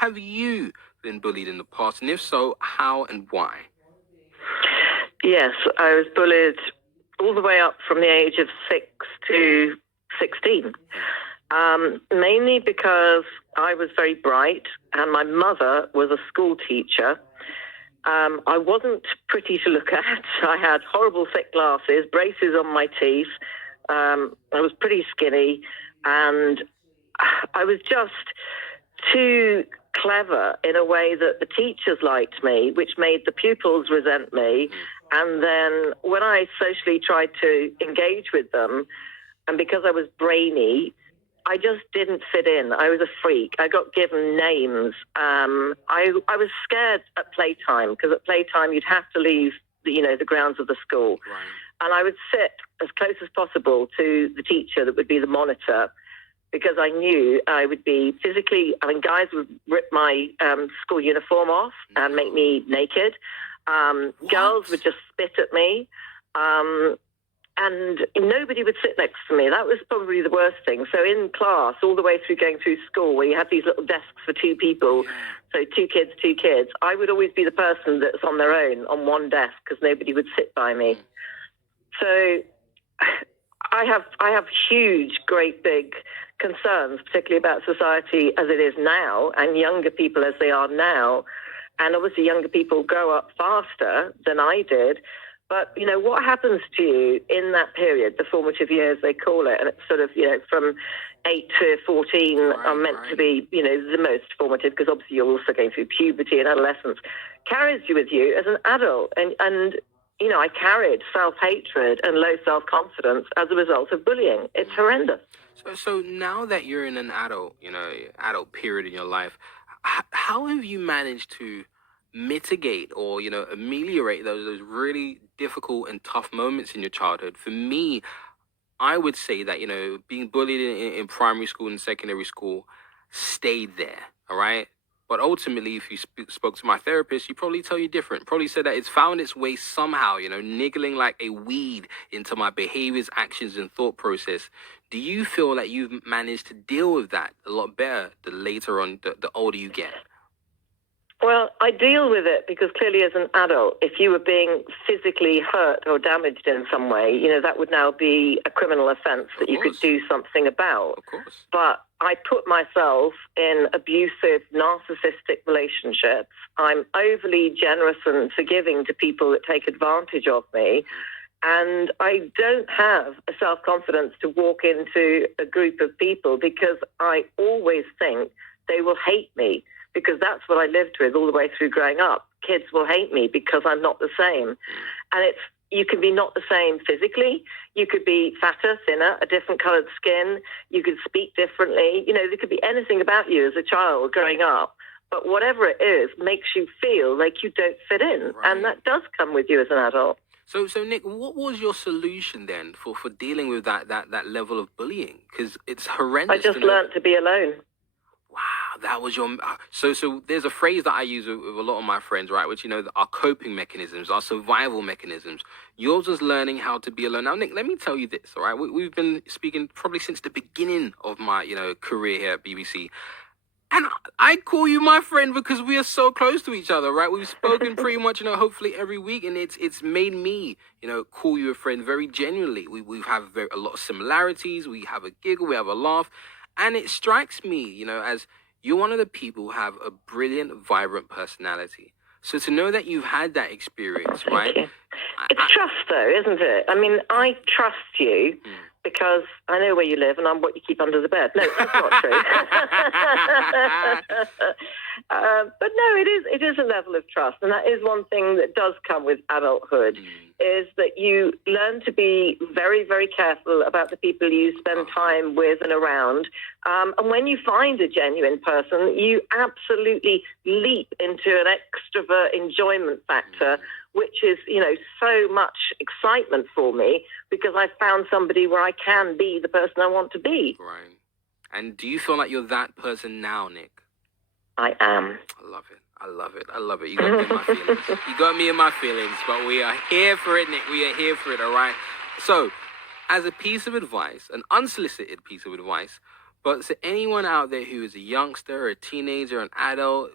Have you been bullied in the past? And if so, how and why? Yes, I was bullied all the way up from the age of 6 to 16. Mainly because I was very bright and my mother was a school teacher. I wasn't pretty to look at. I had horrible thick glasses, braces on my teeth. I was pretty skinny, and I was just too clever in a way that the teachers liked me, which made the pupils resent me. And then when I socially tried to engage with them, and because I was brainy, I just didn't fit in. I was a freak. I got given names. I was scared at playtime, because at playtime you'd have to leave the grounds of the school. Right. And I would sit as close as possible to the teacher that would be the monitor, because I knew I would be physically, guys would rip my school uniform off and make me naked. Girls would just spit at me. And nobody would sit next to me. That was probably the worst thing. So in class, all the way through going through school, where you have these little desks for two people, so two kids, I would always be the person that's on their own on one desk, because nobody would sit by me. So I have huge, great big concerns, particularly about society as it is now, and younger people as they are now. And obviously younger people grow up faster than I did. But, what happens to you in that period, the formative years, they call it, and it's sort of, from 8 to 14 are meant to be, the most formative, because obviously you're also going through puberty and adolescence, carries you with you as an adult. And I carried self-hatred and low self-confidence as a result of bullying. It's horrendous. So now that you're in an adult period in your life, how have you managed to mitigate or ameliorate those really difficult and tough moments in your childhood? For me, I would say that being bullied in primary school and secondary school stayed there. All right. But ultimately, if you spoke to my therapist, he'd probably tell you different. Probably said that it's found its way somehow, niggling like a weed into my behaviors, actions, and thought process. Do you feel that you've managed to deal with that a lot better the later on, the older you get? Well, I deal with it because clearly as an adult, if you were being physically hurt or damaged in some way, that would now be a criminal offense that you could do something about. Of course. But I put myself in abusive, narcissistic relationships. I'm overly generous and forgiving to people that take advantage of me. And I don't have a self-confidence to walk into a group of people, because I always think they will hate me, because that's what I lived with all the way through growing up. Kids will hate me because I'm not the same. And you can be not the same physically. You could be fatter, thinner, a different colored skin. You could speak differently. There could be anything about you as a child growing up. But whatever it is makes you feel like you don't fit in. Right. And that does come with you as an adult. So Nick, what was your solution then for dealing with that level of bullying? Because it's horrendous. I just learned to be alone. Wow, that was your... So there's a phrase that I use with a lot of my friends, right? Which, are coping mechanisms, our survival mechanisms. Yours was learning how to be alone. Now, Nick, let me tell you this, all right? We've been speaking probably since the beginning of my, career here at BBC. And I call you my friend because we are so close to each other, right? We've spoken pretty much, hopefully every week. And it's made me, call you a friend very genuinely. We have a lot of similarities. We have a giggle, we have a laugh. And it strikes me, as you're one of the people who have a brilliant, vibrant personality. So to know that you've had that experience, right? It's trust, though, isn't it? I trust you because I know where you live and I'm what you keep under the bed. No, that's not true. But no, it is a level of trust. And that is one thing that does come with adulthood, is that you learn to be very, very careful about the people you spend time with and around. And when you find a genuine person, you absolutely leap into an extrovert enjoyment factor, which is, so much excitement for me, because I found somebody where I can be the person I want to be. Right. And do you feel like you're that person now, Nick? I am. I love it. I love it. I love it. You got me in my feelings. You got me in my feelings, but we are here for it, Nick. We are here for it, all right? So, as a piece of advice, an unsolicited piece of advice, But to anyone out there who is a youngster, a teenager, an adult,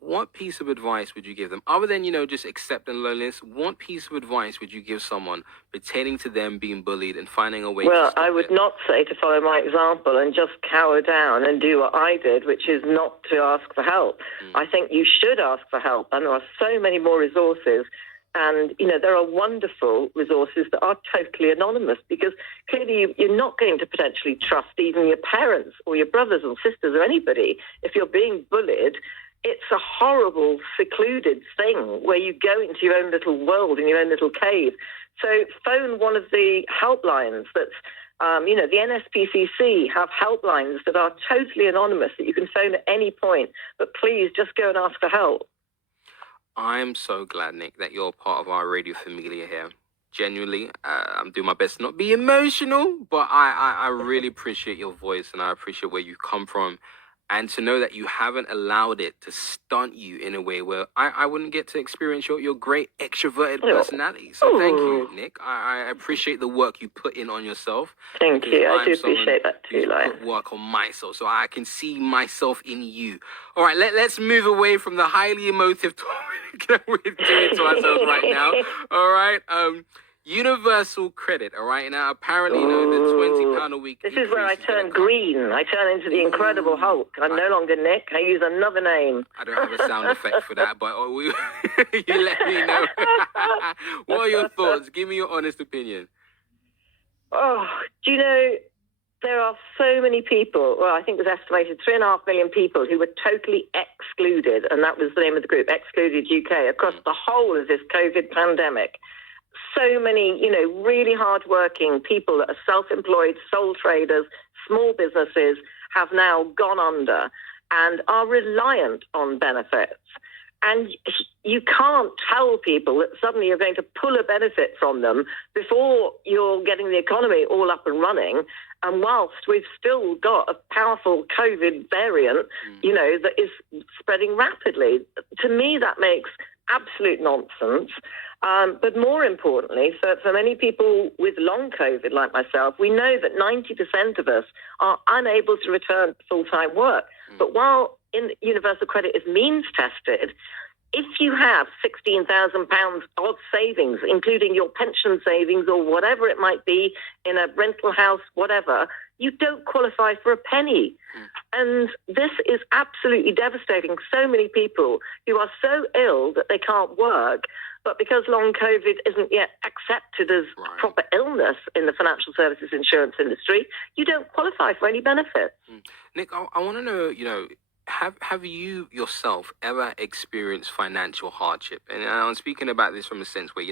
what piece of advice would you give them? Other than, just accepting loneliness, what piece of advice would you give someone pertaining to them being bullied and finding a way to Well, stop I would it? not say to follow my example and just cower down and do what I did, which is not to ask for help. I think you should ask for help, and there are so many more resources. And, there are wonderful resources that are totally anonymous, because clearly you're not going to potentially trust even your parents or your brothers or sisters or anybody if you're being bullied. It's a horrible, secluded thing where you go into your own little world, in your own little cave. So phone one of the helplines that's, the NSPCC have helplines that are totally anonymous that you can phone at any point. But please just go and ask for help. I'm so glad, Nick, that you're part of our radio familia here. Genuinely, I'm doing my best to not be emotional, but I really appreciate your voice, and I appreciate where you come from. And to know that you haven't allowed it to stunt you in a way where I wouldn't get to experience your great extroverted personality. So thank you, Nick. I appreciate the work you put in on yourself. Thank you. I do appreciate that too, Lion. Put work on myself, so I can see myself in you. All right, let's move away from the highly emotive topic that we're doing to ourselves right now. All right. Universal credit, all right? Now, apparently, the £20 a week. This is where I turn green. I turn into the Incredible Hulk. I'm no longer Nick. I use another name. I don't have a sound effect for that, but you let me know. What are your thoughts? Give me your honest opinion. Oh, do you know, there are so many people, well, I think it was estimated 3.5 million people who were totally excluded, and that was the name of the group, Excluded UK, across the whole of this COVID pandemic. So many, really hardworking people that are self-employed, sole traders, small businesses have now gone under and are reliant on benefits. And you can't tell people that suddenly you're going to pull a benefit from them before you're getting the economy all up and running. And whilst we've still got a powerful COVID variant, that is spreading rapidly, to me that makes absolute nonsense. But more importantly, for many people with long COVID like myself, we know that 90% of us are unable to return to full-time work. But while universal credit is means tested, if you have £16,000 of savings, including your pension savings or whatever it might be in a rental house, whatever, you don't qualify for a penny. And this is absolutely devastating. So many people who are so ill that they can't work, but because long COVID isn't yet accepted as proper illness in the financial services insurance industry, you don't qualify for any benefits. Nick, I want to know, have you yourself ever experienced financial hardship? And I'm speaking about this from a sense where,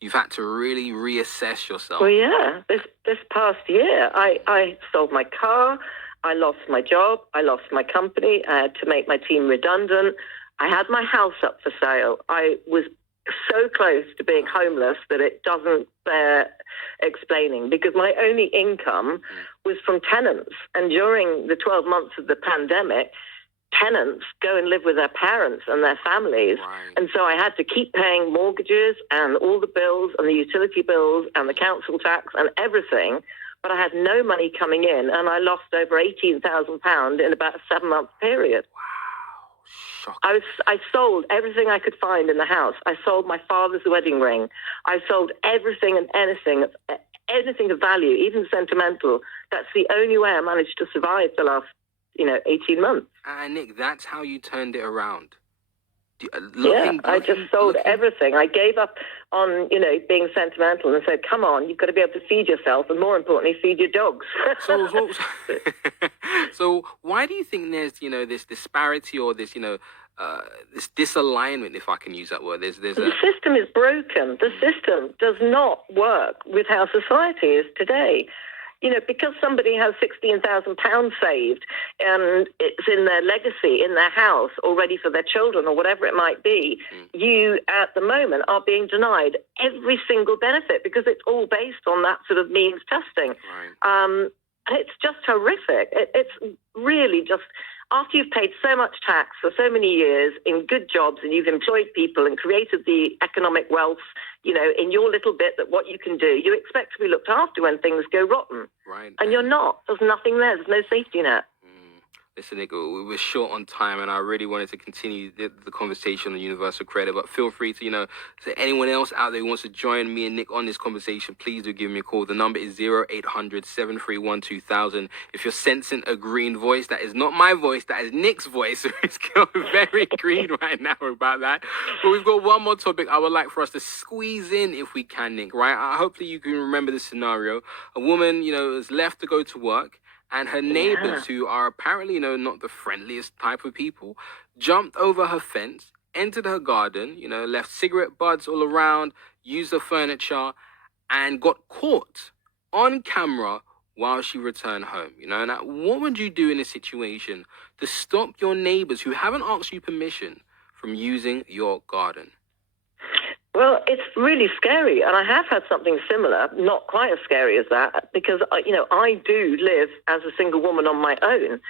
you've had to really reassess yourself. Well, yeah, this past year, I sold my car, I lost my job, I lost my company, I had to make my team redundant, I had my house up for sale, I was so close to being homeless that it doesn't bear explaining, because my only income was from tenants. And during the 12 months of the pandemic, tenants go and live with their parents and their families. And so I had to keep paying mortgages and all the bills and the utility bills and the council tax and everything. But I had no money coming in, and I lost over £18,000 in about a 7-month period. I sold everything I could find in the house. I sold my father's wedding ring. I sold everything and anything of value, even sentimental. That's the only way I managed to survive the last, 18 months. Nick, that's how you turned it around. I just sold everything. I gave up on, being sentimental and said, come on, you've got to be able to feed yourself, and more importantly, feed your dogs. So why do you think there's, this disparity or this, this disalignment, if I can use that word? The system is broken. The system does not work with how society is today. Because somebody has £16,000 saved and it's in their legacy, in their house, or ready for their children or whatever it might be, you at the moment are being denied every single benefit because it's all based on that sort of means testing. It's just horrific. It's really just after you've paid so much tax for so many years in good jobs and you've employed people and created the economic wealth, you know, in your little bit that what you can do, you expect to be looked after when things go rotten. Right. And you're not. There's nothing there. There's no safety net. Listen, Nick, we were short on time, and I really wanted to continue the conversation on universal credit, but feel free to, to anyone else out there who wants to join me and Nick on this conversation, please do give me a call. The number is 0800-731-2000. If you're sensing a green voice, that is not my voice, that is Nick's voice. It's going very green right now about that. But we've got one more topic I would like for us to squeeze in if we can, Nick, right? Hopefully you can remember this scenario. A woman, is left to go to work, and her neighbors, who are apparently, not the friendliest type of people, jumped over her fence, entered her garden, left cigarette butts all around, used the furniture, and got caught on camera while she returned home. Now, what would you do in this situation to stop your neighbors who haven't asked you permission from using your garden? Well, it's really scary, and I have had something similar, not quite as scary as that, because, I do live as a single woman on my own.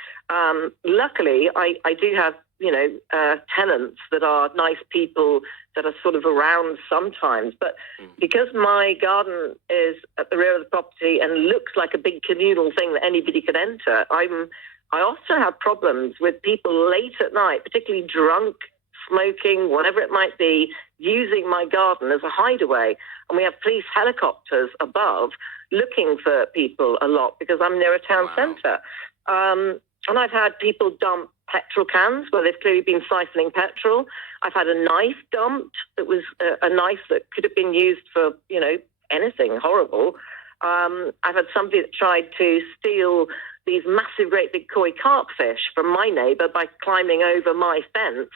Luckily, I do have, tenants that are nice people that are sort of around sometimes, but because my garden is at the rear of the property and looks like a big communal thing that anybody could enter, I often have problems with people late at night, particularly drunk, smoking, whatever it might be, using my garden as a hideaway. And we have police helicopters above looking for people a lot because I'm near a town centre. And I've had people dump petrol cans where they've clearly been siphoning petrol. I've had a knife dumped that was a knife that could have been used for, anything horrible. I've had somebody that tried to steal these massive, great big koi carp fish from my neighbour by climbing over my fence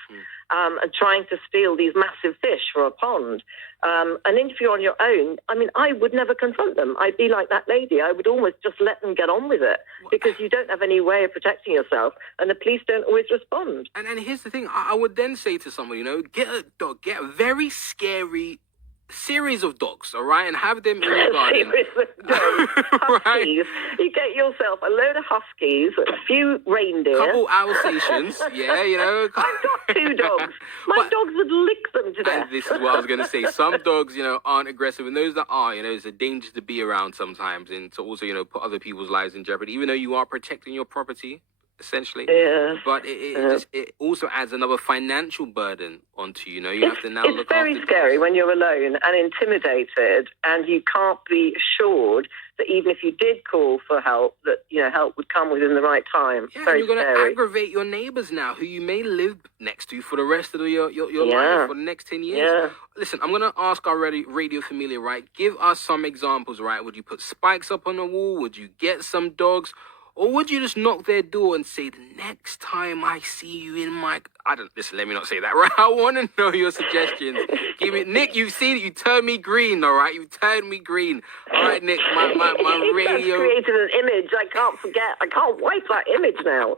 and trying to steal these massive fish for a pond. And if you're on your own, I would never confront them. I'd be like that lady. I would almost just let them get on with it because you don't have any way of protecting yourself and the police don't always respond. And here's the thing. I would then say to someone, get a dog, get a very scary series of dogs, all right, and have them in your garden. Series of dogs. Huskies. You get yourself a load of huskies, a few reindeer, couple Alsatians, I've got 2 dogs. My dogs would lick them to death. And this is what I was going to say. Some dogs, aren't aggressive, and those that are, it's a danger to be around sometimes, and to also, put other people's lives in jeopardy, even though you are protecting your property, essentially. Yeah. But it also adds another financial burden onto you. You have to now look after. It's very scary when you're alone and intimidated, and you can't be assured that even if you did call for help, that help would come within the right time. Yeah, very you're going to scary. aggravate your neighbors now, who you may live next to for the rest of your life, for the next 10 years. Yeah. Listen, I'm going to ask our radio familiar, right? Give us some examples, right? Would you put spikes up on the wall? Would you get some dogs? Or would you just knock their door and say, the next time I see you in my... Listen, let me not say that, right? I want to know your suggestions. Give me... Nick, you've seen it. You turned me green, all right? You turned me green. All right, Nick, my radio... You've created an image I can't forget. I can't wipe that image now.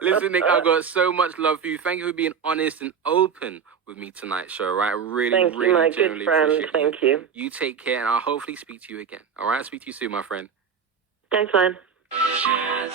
Listen, Nick, I've got so much love for you. Thank you for being honest and open with me tonight's show, right? I really, Thank you, my good friend. Thank you. You take care, and I'll hopefully speak to you again. All right? I'll speak to you soon, my friend. Thanks, man. Cheers.